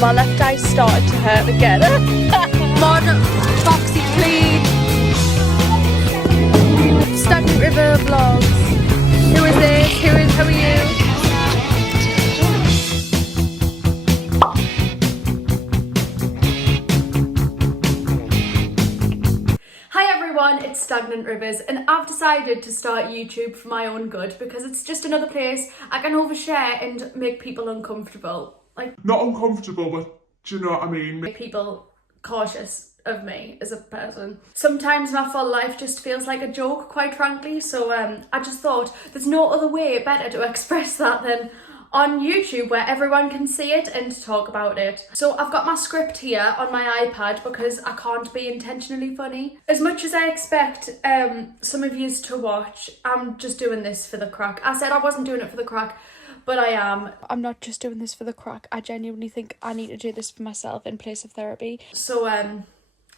My left eye started to hurt again. Mod, Foxy Clean, Stagnant River Vlogs. Who is this? Who are you? Hi everyone, it's Stagnant Rivers and I've decided to start YouTube for my own good because it's just another place I can overshare and make people uncomfortable. Like, not uncomfortable, but do you know what I mean? Make people cautious of me as a person. Sometimes my full life just feels like a joke, quite frankly, so I just thought there's no other way better to express that than on YouTube, where everyone can see it and talk about it. So I've got my script here on my iPad because I can't be intentionally funny. As much as I expect some of yous to watch, I'm just doing this for the crack. I said I wasn't doing it for the crack, but I am. I'm not just doing this for the crack. I genuinely think I need to do this for myself in place of therapy. So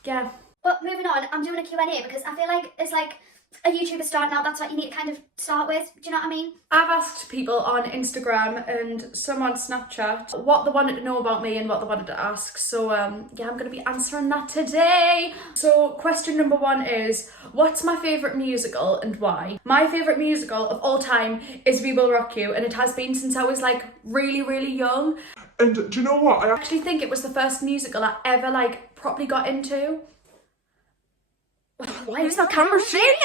yeah. But moving on, I'm doing a Q&A because I feel like it's like a YouTuber starting out, that's what you need to kind of start with. Do you know what I mean? I've asked people on Instagram and some on Snapchat what they wanted to know about me and what they wanted to ask. So yeah, I'm going to be answering that today. So question number one is, what's my favourite musical and why? My favourite musical of all time is We Will Rock You, and it has been since I was like really young. And do you know what? I actually think it was the first musical I ever like properly got into. Why is the camera shaking?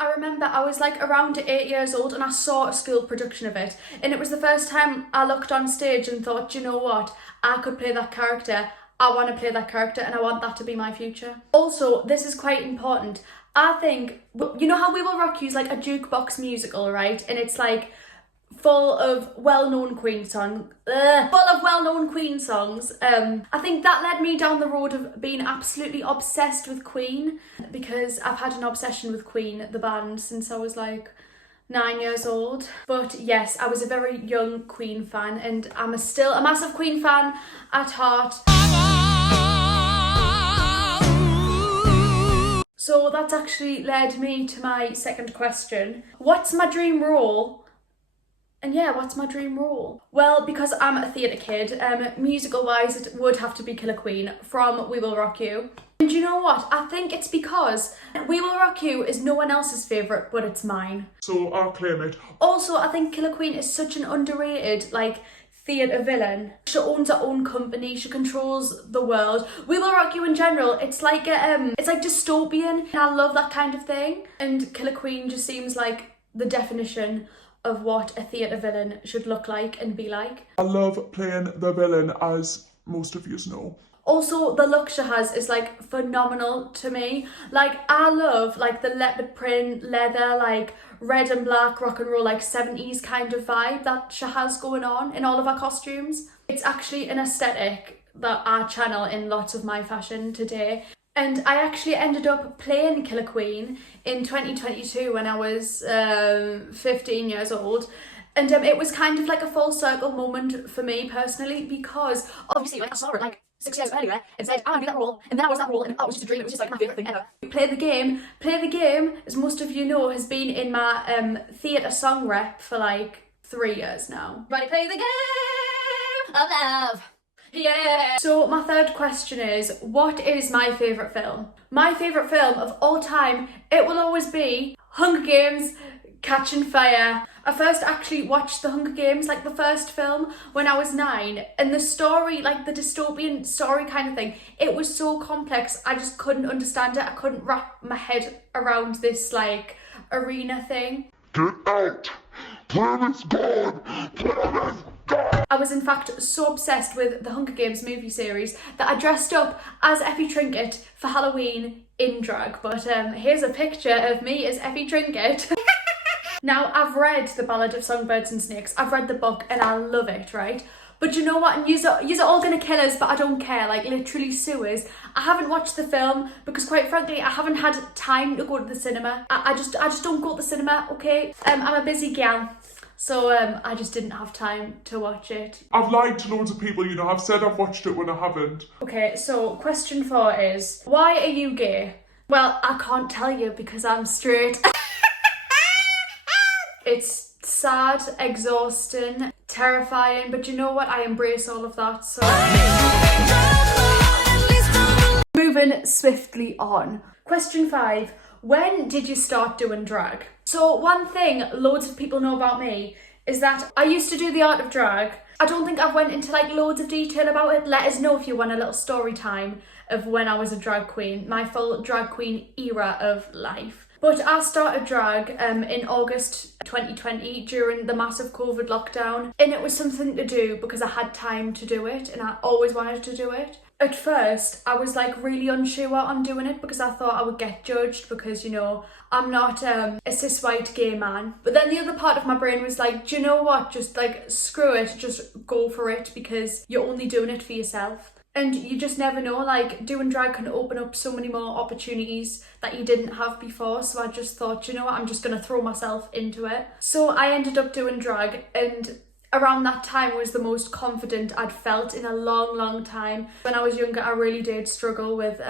I remember I was like around 8 years old and I saw a school production of it, and it was the first time I looked on stage and thought, you know what, I could play that character, I want to play that character and I want that to be my future. Also, this is quite important, I think, you know how We Will Rock You is like a jukebox musical, right? And it's like full of well-known Queen songs. I think that led me down the road of being absolutely obsessed with Queen, because I've had an obsession with Queen, the band, since I was like 9 years old. But yes, I was a very young Queen fan, and I'm still a massive Queen fan at heart. So that's actually led me to my second question. What's my dream role? And yeah, what's my dream role? Well, because I'm a theatre kid, musical-wise, it would have to be Killer Queen from We Will Rock You. And you know what? I think it's because We Will Rock You is no one else's favourite, but it's mine. So I'll claim it. Also, I think Killer Queen is such an underrated, like, theatre villain. She owns her own company, she controls the world. We Will Rock You in general, it's like it's like dystopian, and I love that kind of thing. And Killer Queen just seems like the definition of what a theatre villain should look like and be like. I love playing the villain, as most of you know. Also, the look she has is like phenomenal to me. Like, I love like the leopard print, leather, like red and black rock and roll, like 70s kind of vibe that she has going on in all of her costumes. It's actually an aesthetic that I channel in lots of my fashion today. And I actually ended up playing Killer Queen in 2022 when I was 15 years old. And it was kind of like a full circle moment for me personally, because obviously like I saw it like 6 years earlier and said, I do that role, and then I was that role, and that was just a dream, it was just like my favourite thing ever. Play the Game, as most of you know, has been in my theatre song rep for like 3 years now. Ready, play the game of love. Yeah. So my third question is, what is my favourite film? My favourite film of all time, it will always be Hunger Games, Catching Fire. I first actually watched the Hunger Games, like the first film, when I was 9, and the story, like the dystopian story kind of thing, it was so complex, I just couldn't understand it. I couldn't wrap my head around this like arena thing. Get out! Plan is gone! Plan is gone! I was in fact so obsessed with the Hunger Games movie series that I dressed up as Effie Trinket for Halloween in drag. But here's a picture of me as Effie Trinket. Now, I've read The Ballad of Songbirds and Snakes, I've read the book and I love it, right? But you know what, and yous are all gonna kill us, but I don't care, like literally sue us. I haven't watched the film because quite frankly, I haven't had time to go to the cinema. I just don't go to the cinema, okay? I'm a busy gal. So I just didn't have time to watch it. I've lied to loads of people, you know, I've said I've watched it when I haven't. Okay, so question 4 is, why are you gay? Well, I can't tell you because I'm straight. It's sad, exhausting, terrifying, but you know what? I embrace all of that, so... Moving swiftly on. Question 5. When did you start doing drag? So one thing loads of people know about me is that I used to do the art of drag. I don't think I've went into like loads of detail about it. Let us know if you want a little story time of when I was a drag queen, my full drag queen era of life. But I started drag in August 2020 during the massive COVID lockdown, and it was something to do because I had time to do it and I always wanted to do it. At first, I was like really unsure on doing it because I thought I would get judged because, you know, I'm not a cis white gay man. But then the other part of my brain was like, do you know what? Just like screw it, just go for it because you're only doing it for yourself. And you just never know, like doing drag can open up so many more opportunities that you didn't have before. So I just thought, you know what, I'm just gonna throw myself into it. So I ended up doing drag, and around that time was the most confident I'd felt in a long time. When I was younger, I really did struggle with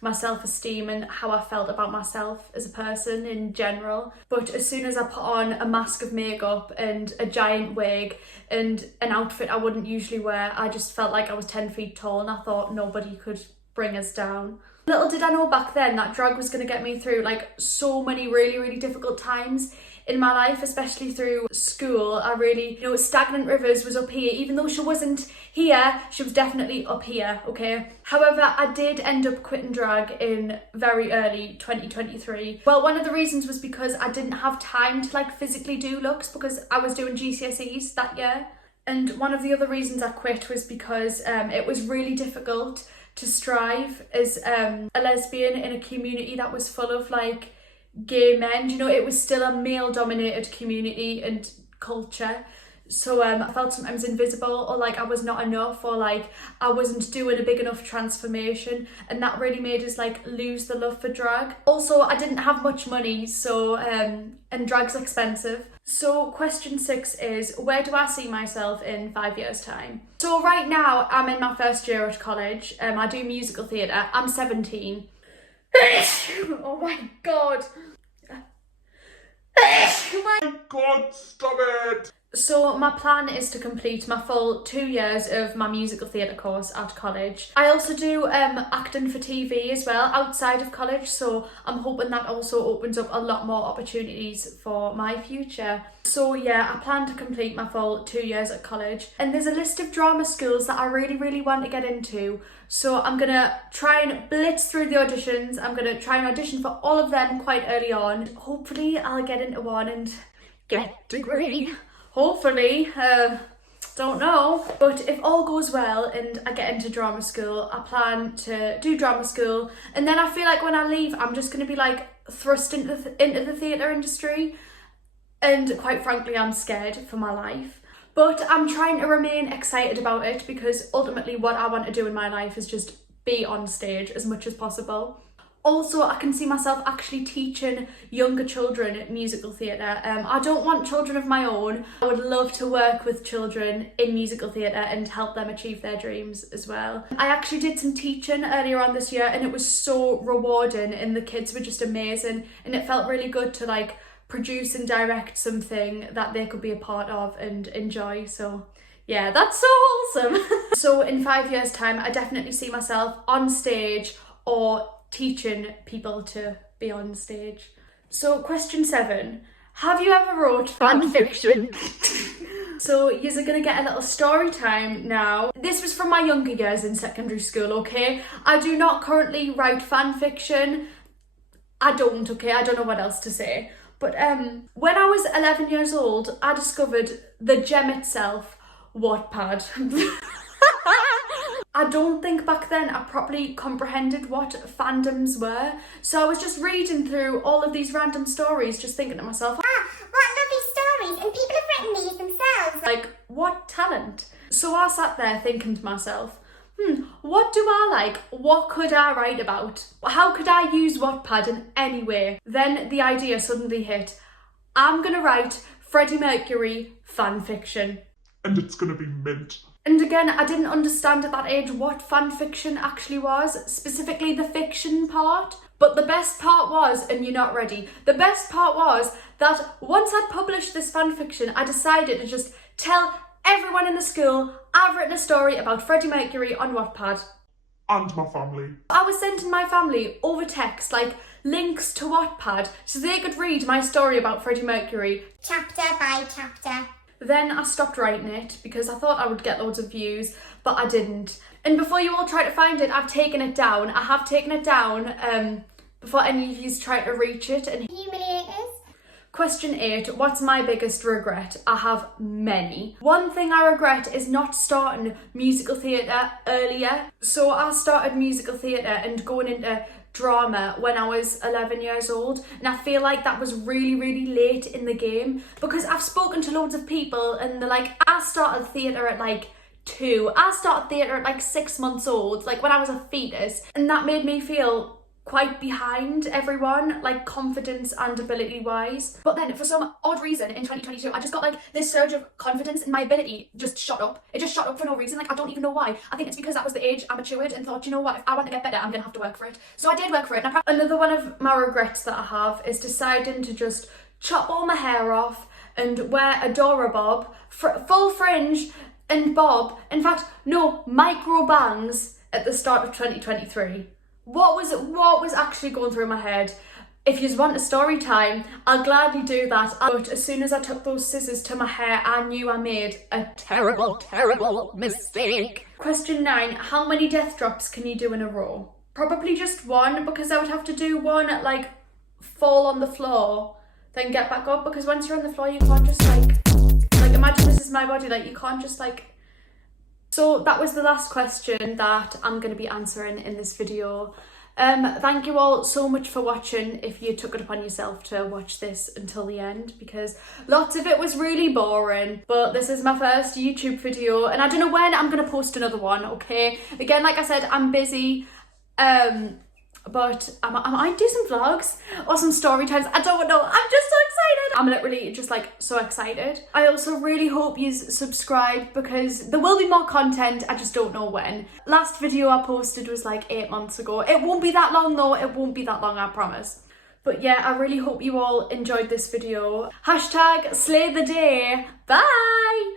my self-esteem and how I felt about myself as a person in general. But as soon as I put on a mask of makeup and a giant wig and an outfit I wouldn't usually wear, I just felt like I was 10 feet tall and I thought nobody could bring us down. Little did I know back then that drag was going to get me through like so many really difficult times in my life, especially through school. I really, you know, Stagnant Rivers was up here. Even though she wasn't here, she was definitely up here, okay? However, I did end up quitting drag in very early 2023. Well, one of the reasons was because I didn't have time to like physically do looks because I was doing GCSEs that year. And one of the other reasons I quit was because it was really difficult to strive as a lesbian in a community that was full of like gay men. You know, it was still a male dominated community and culture, so I felt sometimes invisible, or like I was not enough, or like I wasn't doing a big enough transformation, and that really made us like lose the love for drag. Also, I didn't have much money, so and drag's expensive. So question 6 is, where do I see myself in 5 years time? So right now I'm in my first year at college. I do musical theatre. I'm 17. Oh my god. Oh my god, stop it! So my plan is to complete my full 2 years of my musical theatre course at college. I also do acting for TV as well outside of college, so I'm hoping that also opens up a lot more opportunities for my future. So yeah, I plan to complete my full 2 years at college, and there's a list of drama schools that I really want to get into. So I'm gonna try and blitz through the auditions. I'm gonna try and audition for all of them quite early on. Hopefully I'll get into one and get a degree. Hopefully, don't know. But if all goes well and I get into drama school, I plan to do drama school, and then I feel like when I leave, I'm just going to be like thrust into the theatre industry, and quite frankly, I'm scared for my life. But I'm trying to remain excited about it because ultimately what I want to do in my life is just be on stage as much as possible. Also, I can see myself actually teaching younger children musical theatre. I don't want children of my own. I would love to work with children in musical theatre and help them achieve their dreams as well. I actually did some teaching earlier on this year, and it was so rewarding, and the kids were just amazing, and it felt really good to like produce and direct something that they could be a part of and enjoy. So yeah, that's so wholesome. So in 5 years time, I definitely see myself on stage or teaching people to be on stage. So question 7, have you ever wrote fanfiction? So you're gonna get a little story time now. This was from my younger years in secondary school, okay? I do not currently write fanfiction. I don't know what else to say. But when I was 11 years old, I discovered the gem itself, Wattpad. I don't think back then I properly comprehended what fandoms were. So I was just reading through all of these random stories, just thinking to myself, What lovely stories, and people have written these themselves. like, what talent? So I sat there thinking to myself, what do I like? What could I write about? How could I use Wattpad in any way? Then the idea suddenly hit. I'm gonna write Freddie Mercury fanfiction. And it's gonna be mint. And again, I didn't understand at that age what fanfiction actually was, specifically the fiction part. But the best part was, and you're not ready, the best part was that once I'd published this fanfiction, I decided to just tell everyone in the school, I've written a story about Freddie Mercury on Wattpad. And my family. I was sending my family over text, like, links to Wattpad so they could read my story about Freddie Mercury. Chapter by chapter. Then I stopped writing it because I thought I would get loads of views, but I didn't. And before you all try to find it, I've taken it down. I have taken it down before any of you try to reach it. And Humiliators. Question 8, what's my biggest regret? I have many. One thing I regret is not starting musical theatre earlier. So I started musical theatre and going into drama when I was 11 years old, and I feel like that was really, really late in the game, because I've spoken to loads of people and they're like, I started theatre at like 2. I started theatre at like 6 months old, like when I was a fetus, and that made me feel quite behind everyone, like confidence and ability wise. But then for some odd reason in 2022 I just got like this surge of confidence and my ability just shot up. It just shot up for no reason, like I don't even know why. I think it's because that was the age I matured and thought, you know what, if I want to get better I'm gonna have to work for it. So I did work for it. And another one of my regrets that I have is deciding to just chop all my hair off and wear a Dora bob, full fringe and bob, in fact no, micro bangs at the start of 2023. What was actually going through my head? If you want a story time, I'll gladly do that. But as soon as I took those scissors to my hair, I knew I made a terrible, terrible mistake. Question 9, how many death drops can you do in a row? Probably just one, because I would have to do one at like fall on the floor, then get back up, because once you're on the floor you can't just like imagine this is my body, like you can't just like. So that was the last question that I'm going to be answering in this video. Thank you all so much for watching if you took it upon yourself to watch this until the end, because lots of it was really boring, but this is my first YouTube video and I don't know when I'm going to post another one, okay? Again, like I said, I'm busy, but I might do some vlogs or some story times. I don't know. I'm just so excited. I'm literally just like so excited. I also really hope you subscribe because there will be more content. I just don't know when. Last video I posted was like 8 months ago. It won't be that long though. It won't be that long, I promise. But yeah, I really hope you all enjoyed this video. #slay the day. Bye.